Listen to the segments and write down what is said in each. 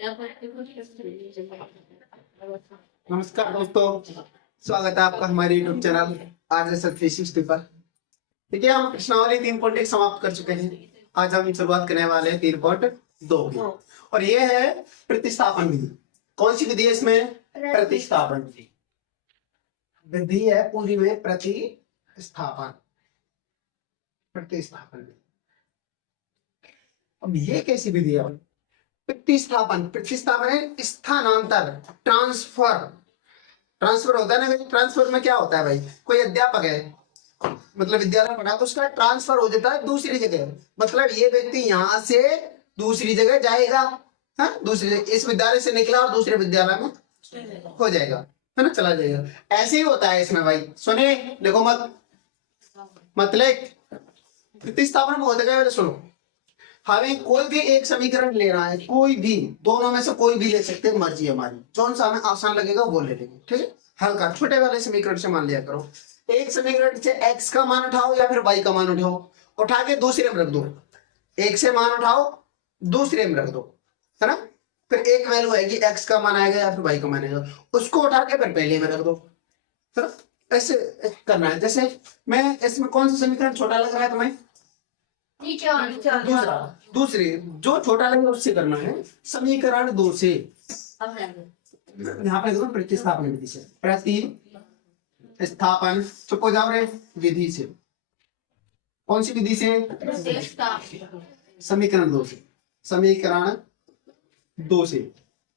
नमस्कार दोस्तों, स्वागत है आपका हमारे यूट्यूब चैनल आज फिशिंग पर। देखिए, हम प्रश्नावली 3.1 समाप्त कर चुके हैं। आज हम शुरुआत करने वाले हैं 3.2 की, और ये है प्रतिस्थापन विधि। कौन सी विधि है इसमें? प्रतिस्थापन विधि। विधि है पूरी में प्रतिस्थापन विधि। अब ये कैसी विधि है? प्रतिस्थापन है स्थानांतर, ट्रांसफर होता है ना। ट्रांसफर में क्या होता है भाई? कोई अध्यापक है, मतलब विद्यालय पढ़ा, तो उसका ट्रांसफर हो जाता है दूसरी जगह। मतलब ये व्यक्ति यहाँ से दूसरी जगह जाएगा, हाँ, दूसरी जगह, इस विद्यालय से निकला और दूसरे विद्यालय में हो जाएगा, है ना, चला जाएगा। ऐसे ही होता है इसमें भाई। सुने, देखो मतलब प्रतिस्थापन में होता है, सुनो, हमें कोई भी एक समीकरण लेना है, कोई भी, दोनों में से कोई भी ले सकते हैं, मर्जी हमारी। जो सा हमें आसान लगेगा वो ले लेंगे, ठीक है। हल्का छोटे वाले समीकरण से मान लिया करो। एक समीकरण से x का मान उठाओ या फिर y का मान उठाओ, उठा के दूसरे में रख दो। एक से मान उठाओ, दूसरे में रख दो, है ना। फिर एक वैल्यू आएगी, x का मान आएगा या फिर y का मान आएगा, उसको उठा के फिर पहले में रख दो। तो ऐसे करना है। जैसे मैं इसमें कौन सा समीकरण छोटा लग रहा है तुम्हें? दूसरे जो छोटा लगे उससे करना है। समीकरण 2 से यहाँ पे देखो, प्रतिस्थापन विधि से, प्रतिस्थापन, चुप हो जाओ रे, विधि से। कौन सी विधि से? समीकरण 2 से। समीकरण 2 से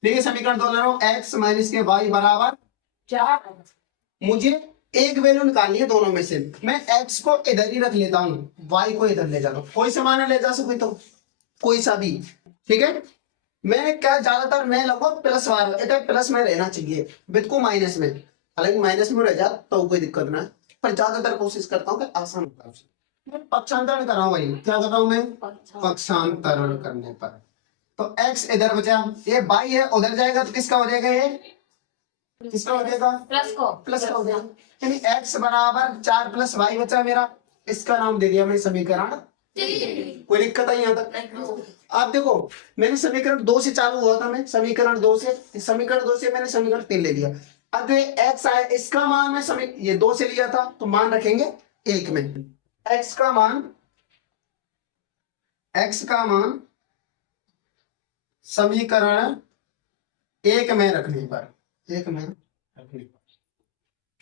देखिए, समीकरण 2 ले रहा हूं, x माइनस के y बराबर 4। मुझे एक वैल्यू निकालनी है दोनों में से। मैं x को इधर ही रख लेता हूँ, y को इधर ले जाता हूँ। कोई सा मान ले जा सकते तो, कोई सा भी, ठीक है। मैं क्या ज्यादातर मैं लगभग प्लस वाला, इधर प्लस में रहना चाहिए, विद को माइनस में। हालांकि माइनस में रह जा तो कोई दिक्कत ना है, पर ज्यादातर कोशिश करता हूँ कि आसान होता है। मैं पक्षांतरण कर रहा हूँ भाई। क्या कर रहा हूँ मैं? पक्षांतरण करने पर तो x इधर बचा, ये y है, उधर जाएगा तो किसका हो जाएगा? ये किसका हो जाएगा? प्लस का हो जाएगा। यानी x बराबर 4 प्लस y बचा मेरा। इसका नाम दे दिया मैं समीकरण 3। कोई दिक्कत आई यहाँ तक? आप देखो, मैंने समीकरण 2 से चालू हुआ था, मैं समीकरण 2 से मैंने समीकरण 3 ले लिया। अब x आया, इसका मान मैं ये 2 से लिया था तो मान रखेंगे 1 में। x का मान समीकरण 1 में रखने पर,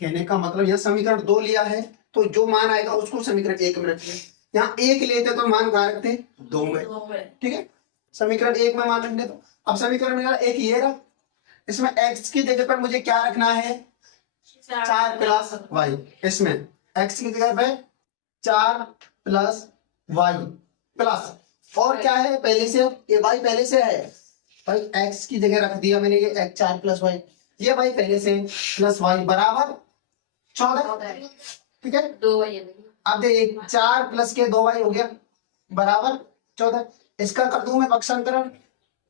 कहने का मतलब यह समीकरण 2 लिया है तो जो मान आएगा उसको समीकरण 1 में रखिए। यहाँ 1 लेते तो मान कहाँ रखते? 2 में, ठीक है। समीकरण 1 में मान रखने दो। अब समीकरण मेरा 1 ये रहा, इसमें x की जगह पर मुझे क्या रखना है? 4 प्लस y। इसमें x की जगह पे 4 प्लस y प्लस, और क्या है पहले से? ये y पहले से है भाई, x की जगह रख दिया मैंने, ये x 4 प्लस y, ये y पहले से प्लस y बराबर 14, ठीक है। 2y। अब देख, 4 प्लस के 2y हो गया बराबर 14। इसका कर दूं मैं पक्षांतरण,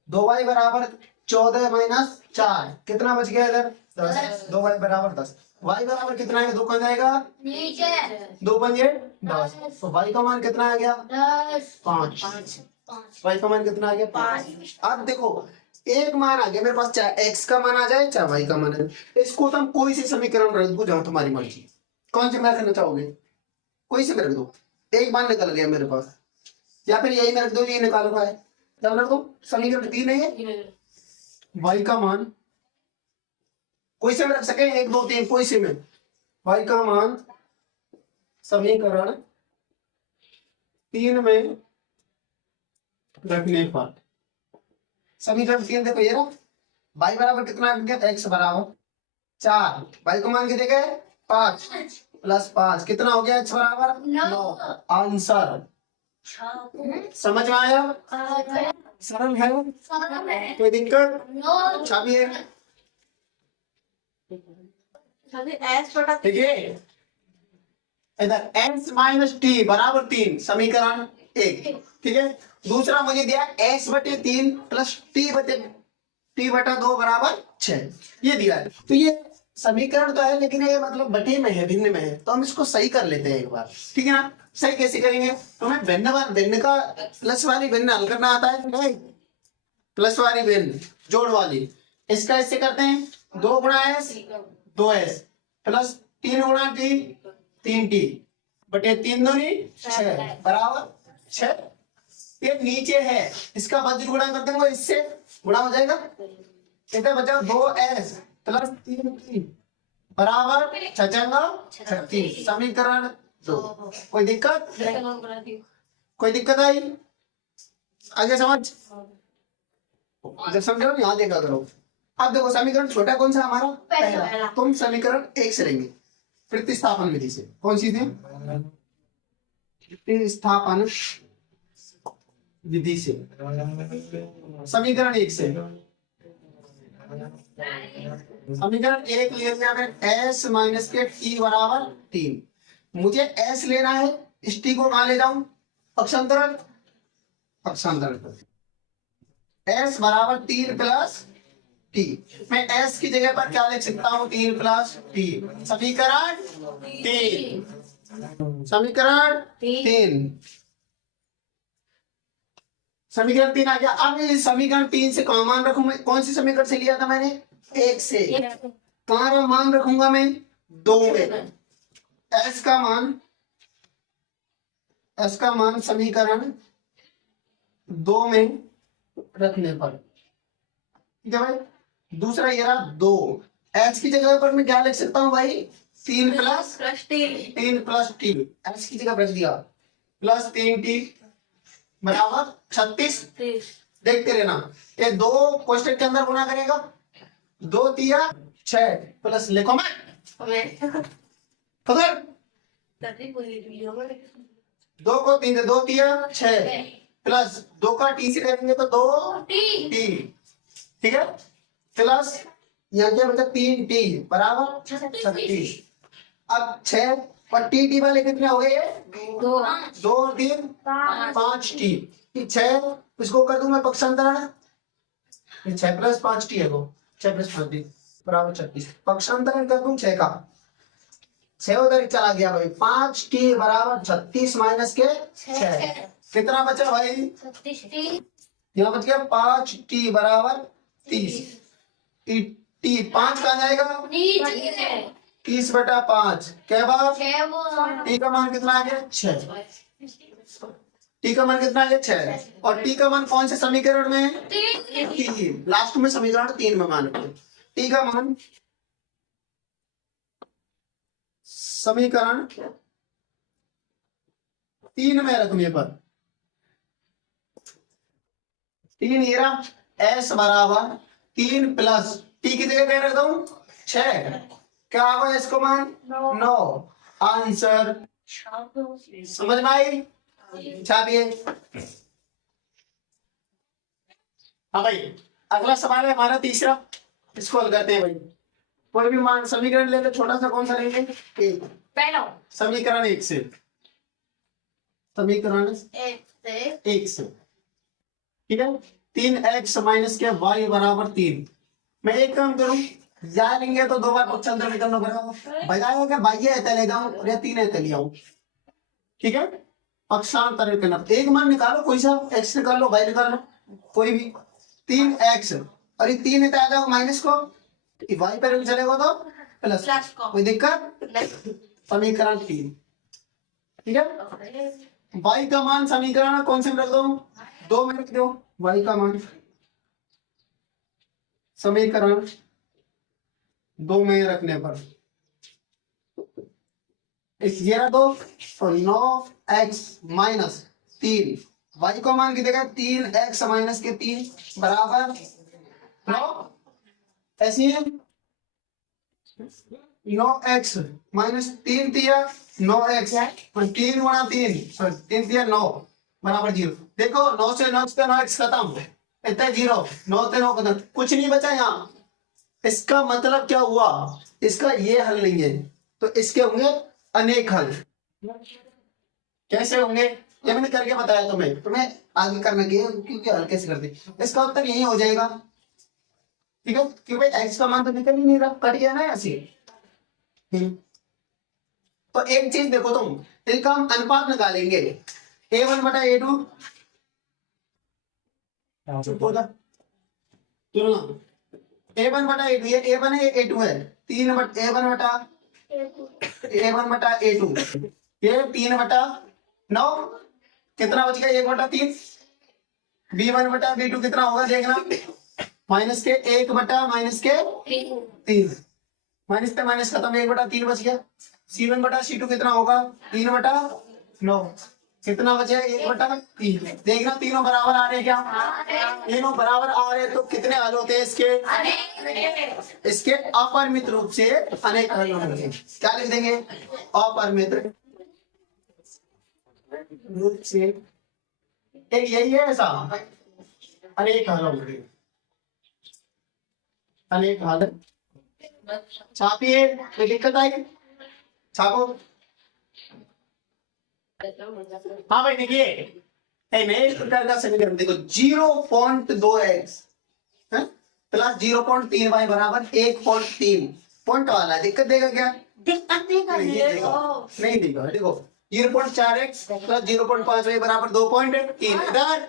2y बराबर 14 माइनस 4, कितना बच गया इधर? 10। 2y बराबर 10। y बराबर कितना है? 2 कौन जाएगा नीचे, 2 पंजे 10। तो y का मान कितना आ गया? 5। y का मान कितना आ गया? 5। अब देखो, एक मान आ गया मेरे पास, चाहे x का मान आ जाए चाहे y का मान आ जाए। इसको तुम कोई सी समीकरण रख दो, जहां तुम्हारी मर्जी। कौन से मैं रखना चाहोगे? कोई से रख दो। एक मान निकल गया मेरे पास, या फिर यही में रख दो, ये निकालो है, तब रख दो। समीकरण 3 है ये। y का मान कोई से में रख सके, 1 2 3, कोई से में y का मान समीकरण 3 में रखने पर, समीकरण 3 देखो ये रहा, y बराबर कितना आ गया? x बराबर 4, y का मान कितने गए? 5 प्लस 5, कितना हो गया? x बराबर 9। आंसर समझ में आया? सरल है, कोई दिक्कत? अच्छा भी है, ठीक है। इधर x माइनस टी बराबर 3, समीकरण 1, ठीक है। दूसरा मुझे दिया x बटे 3 प्लस टी बटा 2 बराबर 6, ये दिया है। तो ये समीकरण तो है, लेकिन ये मतलब बटे में है, भिन्न में है, तो हम इसको सही कर लेते हैं एक बार, ठीक है ना। सही कैसे करेंगे? तुम्हें भिन्न का प्लस वाली भिन्न हल करना आता है? नहीं, प्लस वाली भिन्न जोड़ वाली, इसका इससे करते हैं 2 गुणा एस 2s प्लस 3 गुणा टी 3t बटे 3 दूनी 6 बराबर 6। ये नीचे है, इसका वज्र गुणा कर देंगे, इससे गुणा हो जाएगा, कितना बचा 2s प्लस 3t बराबर 36 समीकरण 2। कोई दिक्कत? कोई दिक्कत आई? आगे समझ? जब समझो यहाँ देखा करो। अब देखो समीकरण छोटा कौन सा हमारा? पहला। तुम समीकरण 1 से लेंगे प्रतिस्थापन विधि से। कौन सी थी? प्रतिस्थापन विधि से। समीकरण 1 से समीकरण 1 ले लिया मैंने s माइनस के t बराबर 3। मुझे s लेना है, इस t को कहां ले जाऊं? पक्षांतरण, पक्षांतरण s बराबर 3 प्लस t। मैं s की जगह पर क्या लिख सकता हूं? 3 प्लस t। समीकरण 3, समीकरण 3, समीकरण 3 आ गया। अब इस समीकरण 3 से कौन मान रखूं मैं? कौन सी समीकरण से लिया था मैंने? 1 से। कहां मान रखूंगा मैं? 2 में। s का मान समीकरण 2 में रखने पर, ठीक है भाई। दूसरा ये रहा 2, s की जगह पर मैं क्या लिख सकता हूं भाई? 3 प्लस टी। s की जगह रख दिया प्लस 3t बराबर 36। देखते रहना, ये 2 कोष्टक के अंदर गुना करेगा, 2 तिया 6 प्लस लिखो मैं पकड़ 2 को 3 2 तिया 6 प्लस 2 का टी से करेंगे तो 2 टी, ठीक है, प्लस यहाँ क्या बचा 3 टी बराबर 36। अब 6 और टी वाले कितने हो गए? 2 और 3 5 टी। 6 इसको कर दूं मैं पक्षांतरण, 6 प्लस 5 टी है वो, 6 प्लस 5 टी बराबर 36। पक्षांतरण कर दूं 6 का, 6 उधर चला गया भाई, 5 टी बराबर 36 माइनस के 6 कितना बचा भाई? यहाँ बच गया 5 टी बराबर 30। टी 5 कहाँ जाएगा? 30 बटा 5 क्या बात? टी का मान कितना आ गया? 6। टी का मान कितना आ गया? 6। और टी का मान कौन से समीकरण में? 3। लास्ट में समीकरण 3 में मान टी का मान समीकरण 3 में रखने पर 3 s बराबर 3 प्लस टी की जगह क्या रखता हूं? 6। क्या होगा इसको मान? 9। आंसर समझ में आई? छापिए। हाँ भाई, अगला सवाल है हमारा तीसरा, इसको हल करते हैं भाई। कोई भी मान समीकरण लेते, छोटा सा कौन सा लेंगे? पहला समीकरण 1 से, समीकरण 1 से, ठीक है। 3x माइनस के y बराबर 3। मैं एक काम करूं, जा लेंगे तो 2 बार पक्षांतर निकलना पड़ेगा, बजाय क्या बाह्य है ले जाऊं और या 3 है ले आऊं, ठीक है। पक्षांतर करना, एक मान निकालो कोई सा, x निकाल लो, y निकाल लो, कोई भी। 3x और ये 3 है आ जाओ माइनस को, y पर चलेगा तो प्लस, कोई दिक्कत? समीकरण 3, ठीक है। y का मान समीकरण कौन से में रख दो? 2 में रख दो। y का मान समीकरण 2 में रखने पर ये रख दो, तो 9x माइनस 3, y को मान की जगह 3x माइनस के 3 बराबर 9, ऐसी है 9x माइनस 3 दिया 9x 3 गुणा 3 3 दिया 9 बराबर 0। देखो 9 से 9x खत्म, इतना 0, 9 से 9 खत्म, कुछ नहीं बचा यहाँ। इसका मतलब क्या हुआ? इसका ये हल नहीं है तो इसके होंगे अनेक हल। कैसे होंगे ये मैंने करके बताया तुम्हें आगे करना क्योंकि हल कैसे करते, इसका उत्तर यही हो जाएगा, ठीक है। क्योंकि x का मान तो निकल ही नहीं रहा, कट गया ना ऐसे। तो एक चीज देखो तुम, इनका हम अनुपात निकालेंगे, a1 बटा a2, चुप हो जा, तुलना A1 बटा A2, ये A1 है, ये A2 है, 3 बटा A1 बटा A1 बटा A2, ये 3 बटा 9, कितना बच गया 1 बटा 3, B1 बटा B2 कितना होगा देखना, माइनस के 1 बटा माइनस के 3, माइनस पे माइनस खत्म, 1 बटा 3 बच गया, C1 बटा C2 कितना होगा 3 बटा 9, कितना बचा 1 बटा 3, देखना तीनों बराबर आ रहे हैं क्या, तीनों बराबर आ रहे हैं तो कितने हल होते हैं इसके अपरिमित रूप से अनेक हल होंगे, क्या लिख देंगे अपरिमित रूप से, एक यही है ऐसा अनेक हल होंगे, अनेक हल छापिए, कोई दिक्कत आई छापो। हाँ भाई देखिए नए प्रकार का समीकरण देखो 0.2x प्लस 0.3y बराबर 1.3 पॉइंट वाला है, दिक्कत देगा क्या, दिक्कत नहीं कर रही है नहीं देगा, देखो 0.4x प्लस 0.5y बराबर 2.3, इधर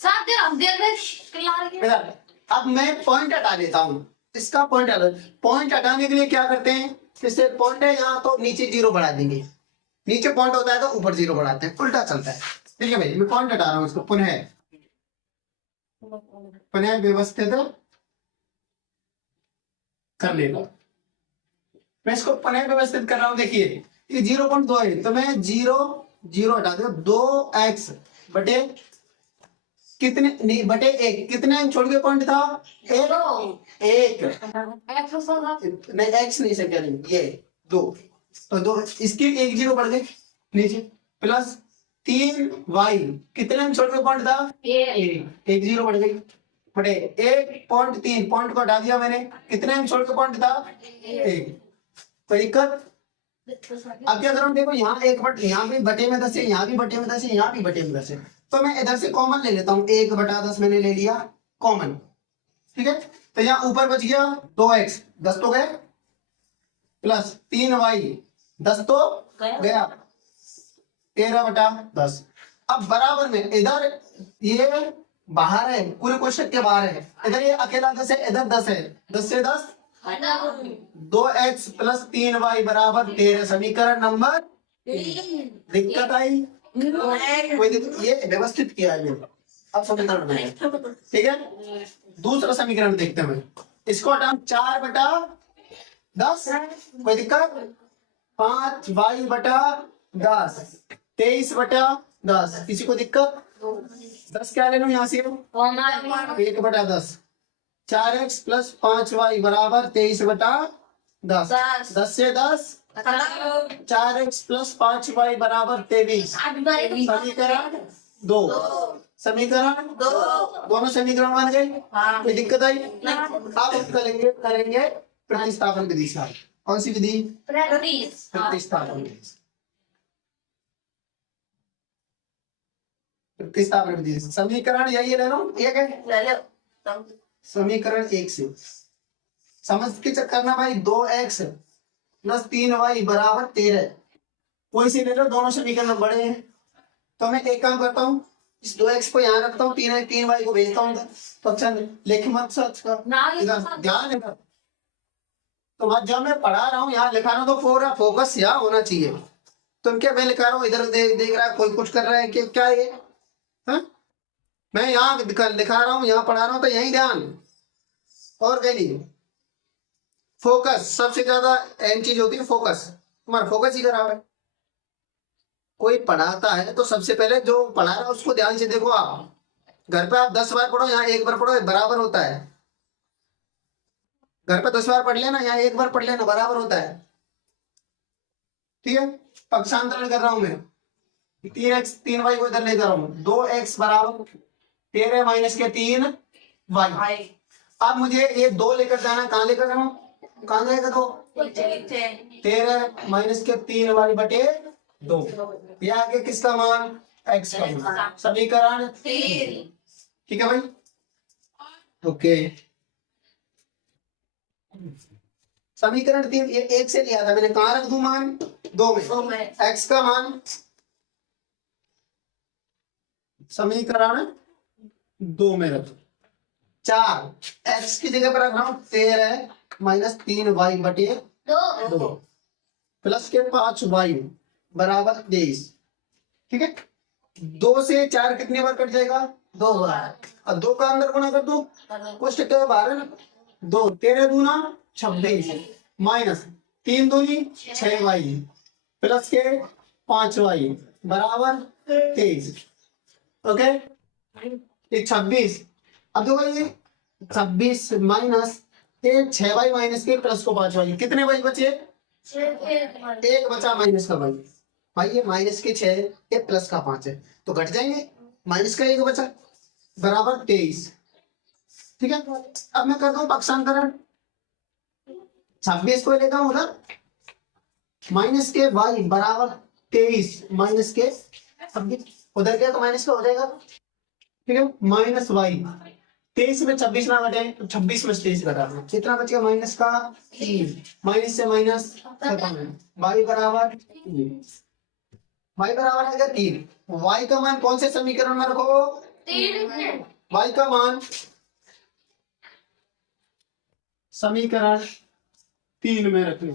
साथ हम देख रहे इधर, अब मैं पॉइंट हटा देता हूँ, इसका पॉइंट हटाने के लिए क्या करते हैं, जैसे पॉइंट है यहाँ तो नीचे 0 बढ़ा देंगे, नीचे पॉइंट होता है तो ऊपर 0 बढ़ाते हैं, उल्टा चलता है, ठीक है भाई, मैं पॉइंट हटा रहा हूँ इसको, पुनः व्यवस्थित कर लेगा, मैं इसको पुनः व्यवस्थित कर रहा हूँ, देखिए ये 0.2 है तो मैं 0 हटा दो, 2x बटे कितने नहीं बटे 1, कितने छोड़ के पॉइंट था 1 नहीं x नहीं से करेंगे, ये 2 तो 2 इसकी 1 0 बढ़ गई नीचे, प्लस 3y कितने छोड़ के पॉइंट था 1 0 बढ़ गई, बटे 1.3 पॉइंट को हटा दिया मैंने, कितने छोड़ के पॉइंट था 1, कोई दिक्कत, अब क्या करूं देखो यहाँ एक बट यहाँ भी बटे में 10 है, यहाँ भी बटे में 10 है, यहाँ भी बटे में 10 है, तो मैं इधर से कॉमन ले लेता हूँ, 1 बटा 10 मैंने ले लिया कॉमन, ठीक है, तो यहाँ ऊपर बच गया 2x 10 तो गए, प्लस 3y 10 तो गया 13 बटा 10, अब बराबर में इधर ये बाहर है, पूरे क्वेश्चन के बाहर है, इधर ये अकेला 10 है, इधर 10 है, 10 से 10 2x प्लस 3y बराबर 13, समीकरण नंबर, दिक्कत आई कोई दिक्कत, ये व्यवस्थित किया है मैंने, अब समीकरण में ठीक है, दूसरा समीकरण देखते हैं, इसको हटाओ 4 बटा 10, कोई दिक्कत, 5y बटा 10 23 बटा 10, किसी को दिक्कत, 10 क्या ले लो यहाँ से 1 बटा 10, 4x प्लस 5y बराबर 23 बटा 10, 10 से 10 4x प्लस 5y बराबर 23, समीकरण 2, समीकरण दोनों समीकरण बन गए, कोई दिक्कत आई, अब हम करेंगे प्रतिस्थापन विधि से, कौन सी विधि, प्रतिस्थापन विधि, प्रतिस्थापन विधि, समीकरण यही ले लो, एक है समीकरण 1 से समझ के चेक करना भाई, 2x प्लस 3y बराबर 13, कोई सी ले लो, दोनों समीकरण बड़े हैं, तो मैं एक काम करता हूँ, इस 2x को यहाँ रखता हूँ, 3y को भेजता हूँ, तो अच्छा लिख मत सर्च कर, इधर ध्यान है, तो जब मैं पढ़ा रहा हूँ यहाँ लिखा रहा हूँ तो पूरा फोकस यहाँ होना चाहिए, तुम क्या मैं लिखा रहा हूँ इधर देख रहा है, कोई कुछ कर रहा है कि क्या ये, हाँ मैं यहाँ लिखा रहा हूँ, यहाँ पढ़ा रहा हूँ, तो यही ध्यान और कहीं नहीं, फोकस सबसे ज्यादा अहम चीज होती है, फोकस, तुम्हारा फोकस ही खराब है, कोई पढ़ाता है तो सबसे पहले जो पढ़ा रहा है उसको ध्यान से देखो, आप घर पे आप 10 बार पढ़ो, यहाँ 1 बार पढ़ो, बराबर होता है, घर पे 10 बार पढ़ लेना, यहाँ 1 बार पढ़ लेना, बराबर होता है, ठीक है, पक्षांतरण कर रहा हूं मैं, 3x 3y को इधर ले जा रहा हूँ, 2x बराबर 13 माइनस के 3y, अब मुझे ये 2 लेकर जाना, कहाँ लेकर जाना, कहाँ जाएगा 2, 13 माइनस के 3y बटे 2, ये आगे किसका मान, x का मान, समीकरण 3, ठीक है भाई, ओके, समीकरण 3 ये 1 से लिया था मैंने, कहाँ रख दूं मान, 2 में, x का मान समीकरण 2 में रख, 4 एक्स की जगह पर रख रहा हूँ 13 माइनस 3y बटे दो 2 प्लस के 5y बराबर 23। ठीक है, 2 से 4 कितनी बार कट जाएगा? 2 बार। और 2 का अंदर गुणा कर दो, कुछ टक्के बाहर है ना, 2 13 दूना 26 माइनस 3 दूनी 6y प्लस के 5y बराबर 23। ओके, ये 26। अब देखो ये 26 माइनस ये 6y माइनस के प्लस को 5y, कितने y बचे? एक बचा माइनस का y। भाई ये माइनस के 6 ये प्लस का 5 है तो घट जाएंगे, माइनस का 1 बचा बराबर 23। ठीक है, अब मैं करता हूँ पक्षांतरण, 26 को लेता हूँ उधर, माइनस के y बराबर 23 माइनस के 26, उधर गया तो माइनस का हो जाएगा। ठीक है, माइनस y 23 में 26 ना घटे तो 26 में 23 घटा दो, कितना बचेगा? माइनस का 3, माइनस से माइनस खत्म, y बराबर 3, y बराबर है 3। y का मान कौन से समीकरण में रखो? y का मान समीकरण 3 में रखना,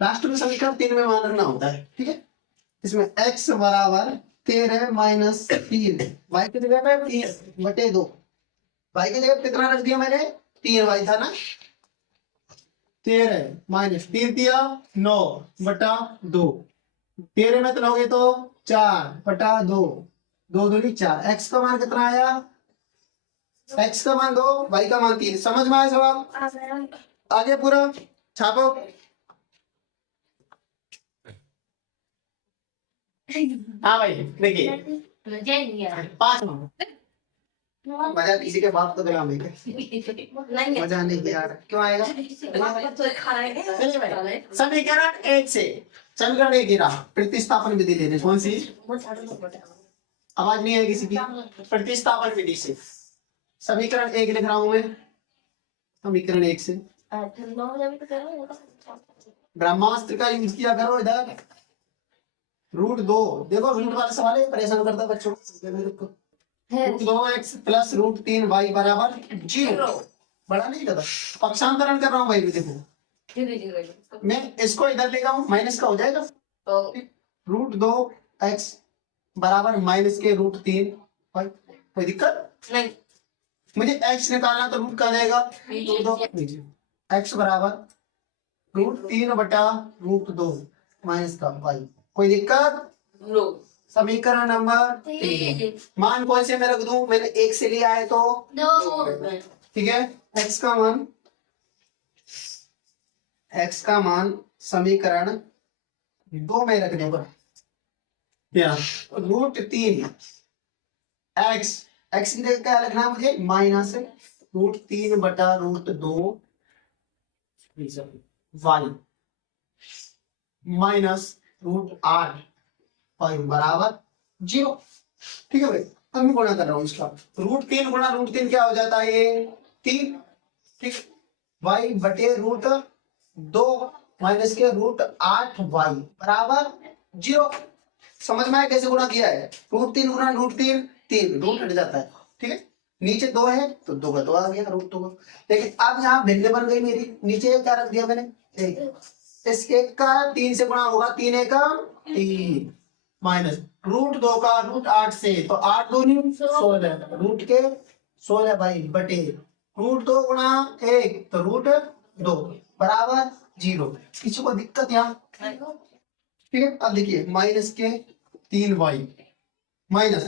लास्ट में समीकरण 3 में मान रखना होता है। ठीक है, इसमें x बराबर 13 माइनस 3, y की जगह पे 3 बटे 2, y की जगह कितना रख दिया मैंने? 3y था ना, 13 माइनस 3 दिया 9 बटा 2, 13 में तलोगे तो 4 बटा 2, 2 दूनी 4, x का मान कितना आया? x का मान 2, y का मान 3। समझ में आया सवाल? आगे पूरा छापो। हाँ भाई देखिए 5 मजा किसी के बाप तो गला में मजा नहीं यार, क्यों आएगा? चलिए भाई, समीकरण 1 से समीकरण 1 गिरा, प्रतिस्थापन विधि ले रहे, कौन सी? आवाज नहीं है किसी की? प्रतिस्थापन विधि से समीकरण 1 लिख रहा हूं मैं, समीकरण 1 से ब्रह्मास्त्र का यूज किया करो इधर। √2, देखो रूट वाला सवाल है, परेशान करता बच्चों को। √2x प्लस √3y बराबर 0, बड़ा नहीं करता, पक्षांतरण कर रहा हूँ भाई। देखो मैं इसको इधर लेगा हूँ, माइनस का हो जाएगा, √2x बराबर माइनस के √3y, कोई दिक्कत नहीं। मुझे x निकालना तो रूट का जाएगा x बराबर √3 बटा √2 माइनस का y, कोई दिक्कत? समीकरण नंबर 3, मान कौन से मैं रख दूं? मैंने 1 से लिया है तो 2। ठीक है, x का मान समीकरण 2 में रख दूंगा, √3 x की जगह क्या लिखना है मुझे? माइनस √3 बटा √2 y माइनस √8 बराबर 0। ठीक है भाई, अब मैं गुणा कर रहा हूँ इसका, √3 गुणा √3 क्या हो जाता है? ये 3। ठीक, y बटे √2 माइनस के √8y बराबर 0। समझ में आया कैसे गुणा किया है? √3 गुणा √3, 3 रूट हट जाता है। ठीक है, नीचे 2 है तो 2 का 2 आ गया √2 का। लेकिन अब यहाँ भिन्न बन गई मेरी, नीचे क्या रख दिया मैंने? इसके का 3 से गुणा होगा, 3 1 3 माइनस √2 का √8 से, तो 8 दूनी 16, रूट के 16 भाई बटे √2 गुणा 1 तो √2 बराबर 0। किसी को दिक्कत यहाँ? ठीक है, अब देखिए माइनस के 3y माइनस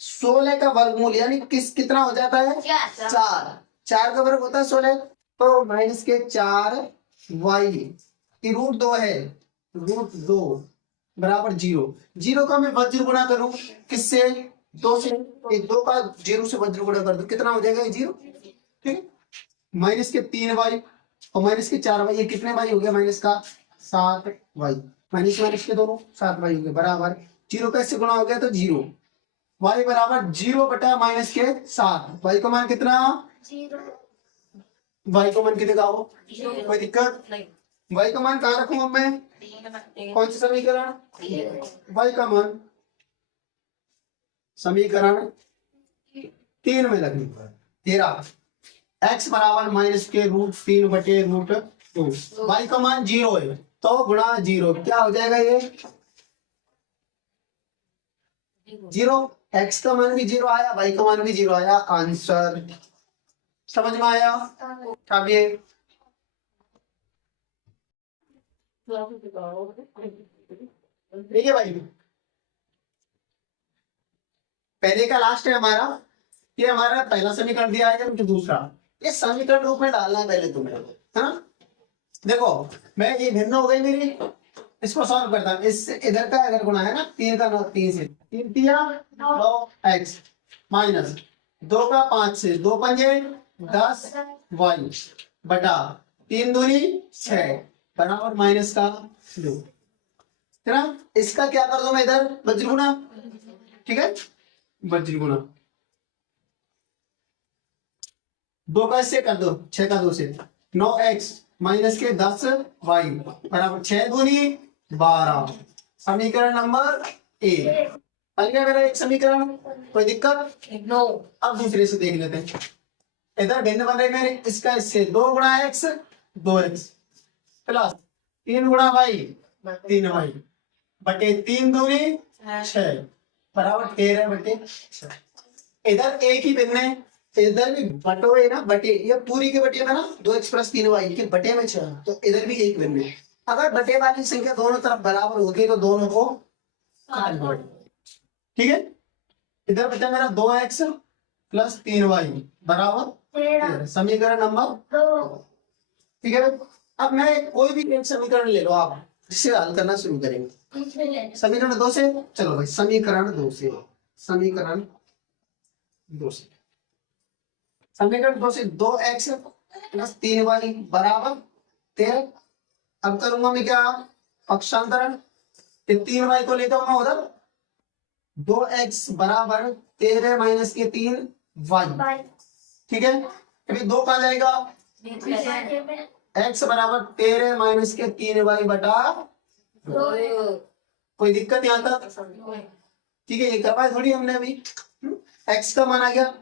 16 का वर्गमूल यानी कितना हो जाता है? 4 का वर्ग होता है 16, तो माइनस के 4y √2 है, √2 बराबर 0 का मैं वज्र गुणा करूं किससे? 2 से, 2 का 0 से वज्र गुणा कर दो, कितना हो जाएगा? 0। ठीक है, माइनस के 3y और माइनस के 4y, ये कितने y हो गया? माइनस का 7y, माइनस माइनस के दोनों 7y हो गए बराबर 0 का इससे गुणा हो गया तो 0, y बराबर 0 बटा माइनस के 7, y का मान कितना? 0, y का मान कितने का हो? कोई दिक्कत नहीं। y का मान कहाँ रखूं अब मैं? कौन सा समीकरण? y का मान समीकरण 3 में रखनी। 13 x बराबर माइनस के √3/√2। y का मान 0 है तो गुणा 0 क्या हो जाएगा ये 0। x का मान भी 0 आया, y का मान भी 0 आया, आंसर समझ में आया। अब ये ठीक है भाई, पहले का लास्ट है हमारा, ये हमारा पहला समीकरण दिया है, फिर दूसरा। ये समीकरण रूप में डालना है पहले तुम्हें, है ना। देखो मैं ये भिन्न हो गई मेरी, इसको सॉल्व करता हूं। इससे इधर का अगर गुणा है ना 3 का 9, 3 से 3 तिया 9x माइनस 2 का 5 से 2 पंजे 10 y बटा 3 दूनी 6 बराबर माइनस का 2, है ना। इसका क्या कर दो मैं इधर वज्र गुणा, ठीक है, वज्र गुणा 2 का इससे कर दो 6 का 2 से 9x माइनस के 10 y बराबर 6 दूनी 12। समीकरण नंबर 1 बन गया मेरा एक समीकरण, कोई दिक्कत। नो। अब दूसरे से देख लेते हैं। इधर भिन्न बन रहे मेरे, इसका इससे 2 गुणा x 2x प्लस 3 गुणा y 3y बटे 3 दूनी 6 बराबर 13/6। इधर एक ही भिन्न है, इधर भी बटोए ना बटे, ये पूरी के बटे में ना 2x प्लस 3y के बटे में 6, तो इधर भी एक भिन्न है। अगर बटे वाली संख्या दोनों तरफ बराबर होगी तो दोनों को काट दो, ठीक है। इधर बचा मेरा 2x प्लस 3y बराबर 13, समीकरण नंबर 2, ठीक है। अब मैं कोई भी एक समीकरण ले लो आप, जिससे हल करना शुरू करेंगे। समीकरण 2 से, चलो भाई समीकरण 2 से, समीकरण 2 से, समीकरण 2 से 2x प्लस 3y बराबर 13। अब करूंगा मैं क्या पक्षांतरण, 3y को लेता हूं मैं उधर, 2x बराबर 13 माइनस के 3y, ठीक है। अभी 2 कहाँ जाएगा, x बराबर 13 माइनस के 3y बटा 2। कोई दिक्कत यहाँ तक, ठीक है। ये करवाया थोड़ी हमने अभी, x का मान आ गया।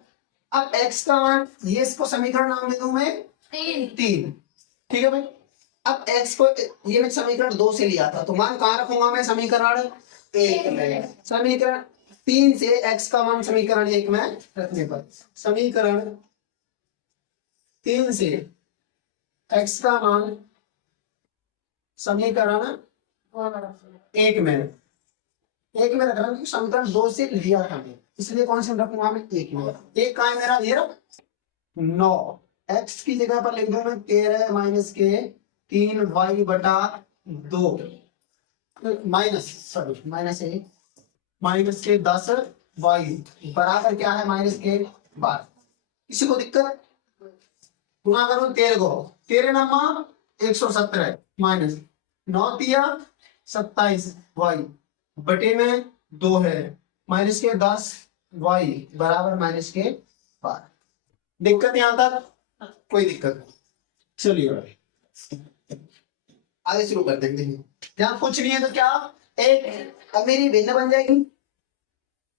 अब x का मान, ये इसको समीकरण नाम दे दूं मैं 3, ठीक है भाई। अब x को ये मैं समीकरण 2 से लिया था, तो मान कहाँ रखूंगा मैं समीकरण 1 में। समीकरण 3 से x का मान समीकरण 1 में रखने पर, समीकरण 3 से x का मान समीकरण 1 में रख रहा हूँ, समीकरण 2 से लिया था मैं, इसलिए कौन से रखूंगा मैं 1 में। एक कहाँ है मेरा, ये 9, x की जगह पर लिख दूं मैं 13 माइनस के 3y बटा 2 माइनस के 10y बराबर क्या है माइनस के 12। किसी को दिक्कत, गुणा करो 13 को, 13 नम्मा 117 माइनस 9 तिया 27y बटे में 2 है माइनस के 10y बराबर माइनस के 12। दिक्कत यहाँ तक, कोई दिक्कत, चलिए आगे शुरू कर देंगे। यहाँ कुछ नहीं है तो क्या, एक अब मेरी भिन्न बन जाएगी,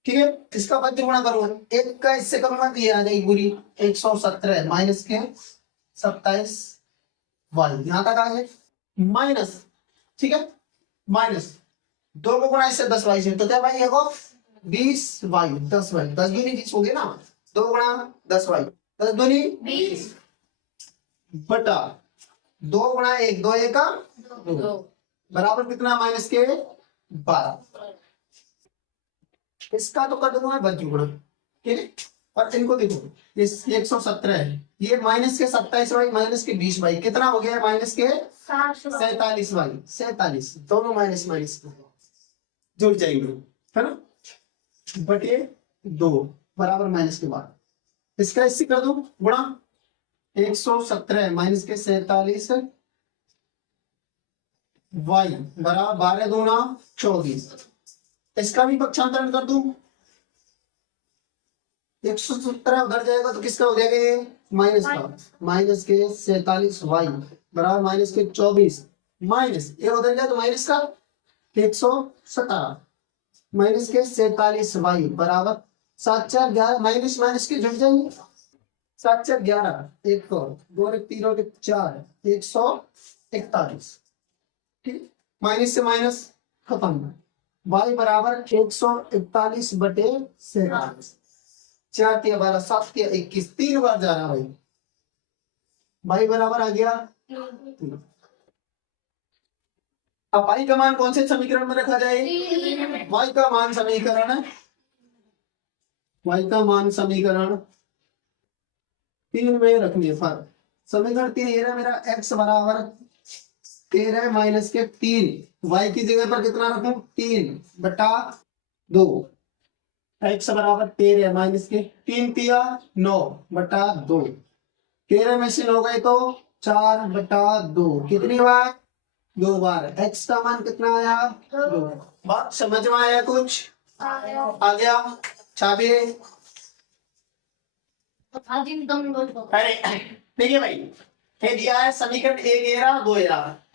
ठीक है। इसका वज्र गुणा करूंगा, एक का इससे करूंगा तो ये आ जाएगी पूरी 117 माइनस के 27y, यहाँ तक आ जाए माइनस, ठीक है, माइनस 2 को गुणा इससे 10y से, तो क्या भाई देखो 20y 10y 10 दूनी 20 हो गए ना, 2 गुणा 10y 10 दूनी 20 बटा 2 गुणा 1 2 1 का 2 बराबर कितना माइनस के 12। इसका तो कर दूंगा मैं वज्र गुणा, ठीक है। और इनको देखो ये 117 है, ये माइनस के 27y माइनस के 20y कितना हो गया, माइनस के 47y 47, दोनों माइनस माइनस जुड़ जाएंगे, है ना, बटे 2 बराबर माइनस के 12। इसका इससे कर दो गुणा 117 माइनस के 47 y बराबर 12 दूना 24। इसका भी पक्षांतरण कर दूं, 117 उधर जाएगा तो किसका हो जाएगा ये माइनस का, माइनस के 47y बराबर माइनस के 24 माइनस ये उधर गया तो माइनस का 117 माइनस के 47y बराबर 7 4 11 माइनस माइनस के जुड़ जाएंगे, 7 4 11, एक और 2 एक 3 और 4, 141। ठीक, माइनस से माइनस खत्म। y बराबर 141 बटे 47। 4 तिया 12, 7 तिया 21, 3 बार जा रहा भाई। y बराबर आ गया 3। अब y का मान कौन से समीकरण में रखा जाए? y का मान समीकरण समीकरण 3 में रखने पर समीकरण 3 ये रहा मेरा x बराबर 13 माइनस के 3, y की जगह पर कितना रखूं? 3 बटा 2। x बराबर 13 माइनस के 3 तिया 9 बटा 2। 13 में से 9 गए तो 4 बटा 2। कितनी बार? 2 बार। x का मान कितना आया? 2। बात समझ में आया कुछ? आ गया। चाबी अरे देखिए भाई, ये दिया है समीकरण 1 2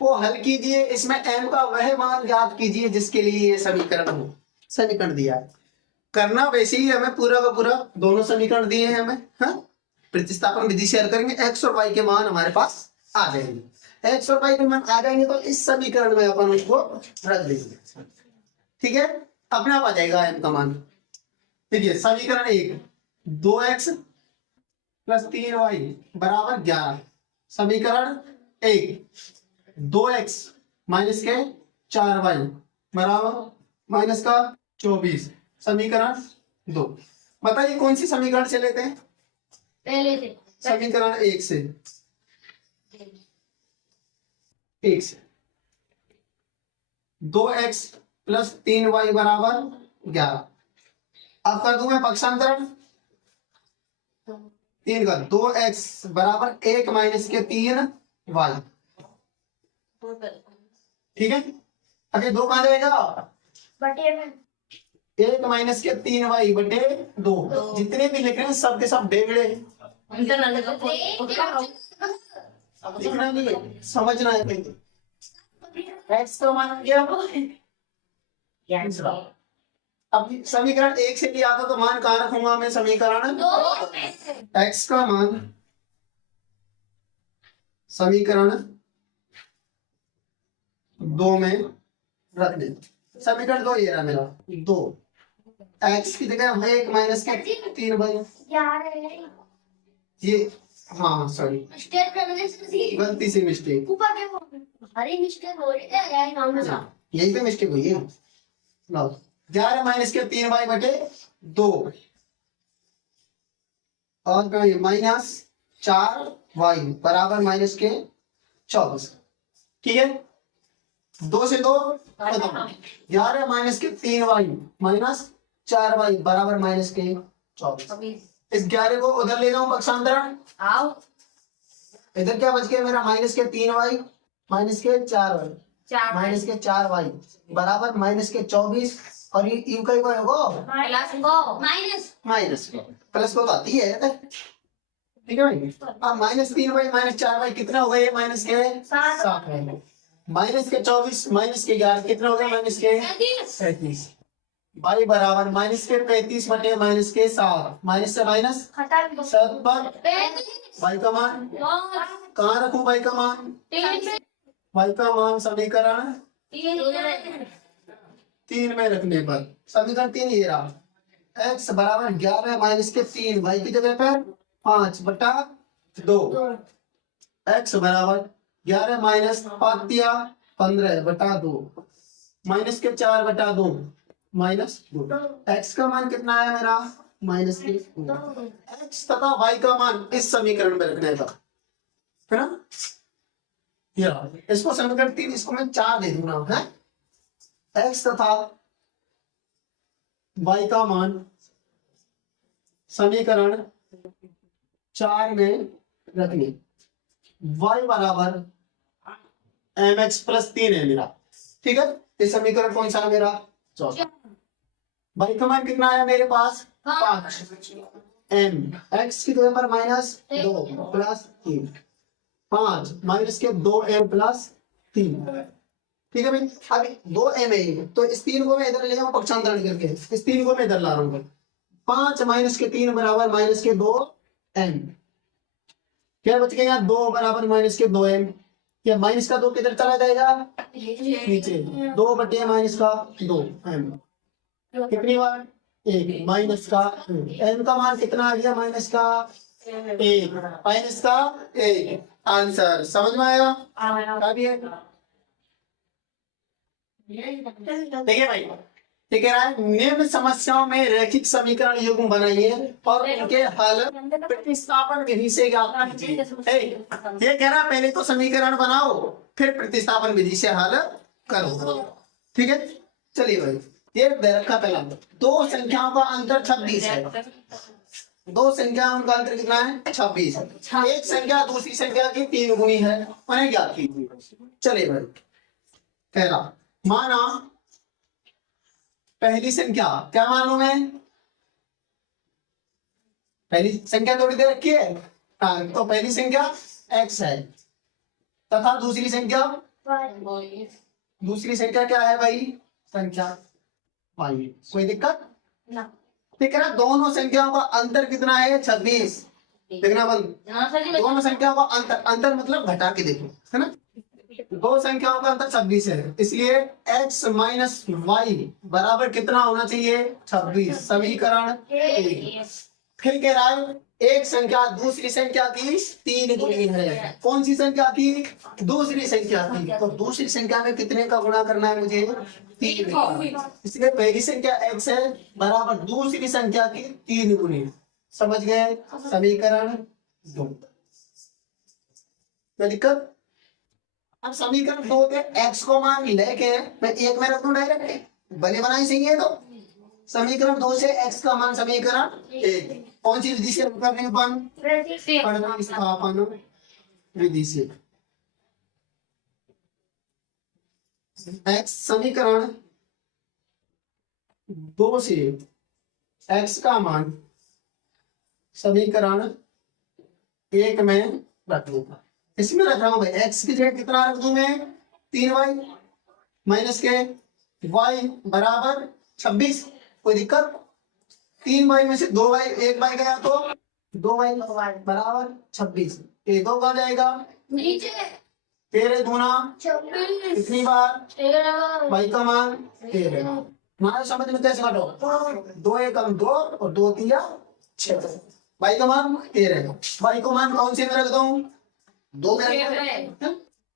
वो हल कीजिए। इसमें m का वह मान ज्ञात कीजिए जिसके लिए ये समीकरण हो। समीकरण दिया है, करना वैसे ही हमें पूरा का पूरा दोनों समीकरण दिए हैं हमें। हाँ, प्रतिस्थापन विधि शेयर करेंगे, x और y के मान हमारे पास आ जाएंगे। x और y के मान आ जाएंगे तो इस समीकरण में अपन उसको रख देंगे। ठीक है, अपने आप आ जाएगा m का मान। देखिए समीकरण 1 2x प्लस 3y बराबर 11। समीकरण 1 2x माइनस के 4y बराबर माइनस का 24। समीकरण 2। बताइए कौन सी समीकरण से लेते हैं? पहले से समीकरण 1 से 2x प्लस 3y बराबर 11। अब कर दूं मैं पक्षांतरण। 3 का 2x बराबर 1 माइनस के 3y। ठीक है, अभी 2 कहां जाएगा? बटे में 1 माइनस के 3y बटे 2। जितने भी लिख रहे हैं सब के सब बेगड़े हैं। लिखना नहीं है, समझना है पहले। x का मान क्या? अब समीकरण 1 से लिया था तो मान कहां रखूंगा मैं? समीकरण x का मान समीकरण 2 में रख दे। समीकरण 2 ये रहा मेरा 2 x की जगह 1 माइनस के 3y। ये हाँ सॉरी गलती से मिस्टेक, अरे मिस्टेक हो रही है नाम से। यही पे मिस्टेक हुई है। लो 11 माइनस के 3y बटे 2 और माइनस 4y बराबर माइनस के 24। ठीक है, 2 से 2 खत्म। 11 माइनस के 3y माइनस 4y बराबर माइनस के 24। इस 11 को उधर ले जाऊं पक्षांतरण। आओ इधर क्या बच गया मेरा? माइनस के 3y माइनस के 4y माइनस के 4y बराबर माइनस के 24। और ये यू का होगा प्लस को माइनस माइनस को प्लस को तो आती है। ठीक है भाई, अब माइनस 3y माइनस 4y कितना हो गया? ये माइनस के 7 माइनस के 24 माइनस के 11 कितना हो गया? माइनस के 37। y बराबर माइनस के 35 बटे माइनस के 7। माइनस से माइनस 7 बार y का मान कहाँ रखूं? y का मान समीकरण 3 में रखने पर समीकरण 3 ये रहा। x बराबर 11 माइनस के 3, y की जगह पर 5 बटा 2। x बराबर 11 माइनस 5 दिया 15 बटा 2 माइनस के 4 बटा 2 माइनस 2। x का मान कितना है मेरा? माइनस के 2। x तथा y का मान इस समीकरण में रखने का है ना। इसको समीकरण 3, इसको मैं 4 दे दूंगा है। x तथा y का मान समीकरण 4 में रखने। y बराबर mx प्लस 3 है मेरा। ठीक है, ये समीकरण कौन सा है मेरा? 4। y का मान कितना आया मेरे पास? 5 m x की जगह पर माइनस 2 प्लस 3 5 माइनस के 2m प्लस 3। ठीक है भाई, अभी 2m है तो इस 3 को मैं इधर ले जाऊं पक्षांतरण करके। इस 3 को मैं इधर ला रहा हूँ। 5 माइनस के 3 बराबर माइनस के 2m क्या बच गया? 2 बराबर माइनस के 2m। क्या माइनस का 2 किधर चला जाएगा? नीचे। 2 बटे माइनस का 2m। कितनी बार? 1 माइनस का m का मान कितना आ गया? माइनस का 1 माइनस का 1। आंसर समझ में आया? अभी है देखिए भाई, ये कह रहा है निम्न समस्याओं में रैखिक समीकरण युग्म बनाइए और इनके हल प्रतिस्थापन विधि से ज्ञात कीजिए। ये कह रहा है पहले तो समीकरण बनाओ, फिर प्रतिस्थापन विधि से हल करो। ठीक है, चलिए भाई, ये दे रखा पहला। दो संख्याओं का अंतर 26 है। दो संख्याओं का अंतर कितना है? 26 है। एक संख्या दूसरी संख्या की 3 गुनी है, उन्हें ज्ञात कीजिए। चलिए भाई, कह रहा माना पहली संख्या, क्या मानूं मैं? पहली संख्या थोड़ी देर रखी है। हाँ, तो पहली संख्या x है तथा दूसरी संख्या क्या है भाई? संख्या y। कोई दिक्कत? ठीक है ना? दोनों संख्याओं का अंतर कितना है? 26। देखना बंद, दोनों संख्याओं का अंतर मतलब घटा के देखो, है ना? दो संख्याओं का अंतर 26 है, इसलिए x माइनस वाई बराबर कितना होना चाहिए? 26। समीकरण 1। फिर कह रहा है एक संख्या दूसरी संख्या की 3 गुनी है। कौन सी संख्या की? दूसरी संख्या की। तो दूसरी संख्या में कितने का गुणा करना है मुझे? 3 का। इसलिए पहली संख्या x है बराबर दूसरी संख्या की 3 गुनी। समझ गए? समीकरण 2। क्या दिक्कत? अब समीकरण 2 के x को मान लेके मैं 1 में रख दूं डायरेक्ट, बने बनाई सही है। तो समीकरण 2 से x का मान समीकरण 1 कौन सी विधि से करने अपन? प्रतिस्थापन विधि से। x समीकरण 2 से x का मान समीकरण 1 में रख दूंगा। इसमें रख रहा हूं भाई, x की जगह कितना रख दूं मैं? 3y माइनस के y बराबर 26। कोई दिक्कत? 3y में से 2y 1y गया तो 2y बराबर 26। ये 2 कहाँ जाएगा? नीचे। 13 दूना 26। कितनी बार? 13। y का मान 13। हमारे समझ में कैसे काटो? 2 एकम 2 और 2 तिया 6। y का मान 13। y को मान कौन से में रख दूं? 2 में रख दो।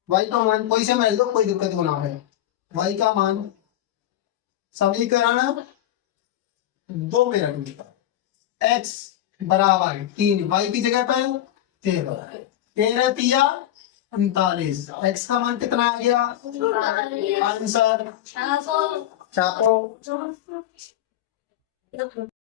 y का मान कोई से में रख दो, कोई दिक्कत ना है। y का मान समीकरण 2 में रख दो। x बराबर 3 y की जगह पर 13। 13 तिया 39। x का मान कितना आ गया? आंसर छापो।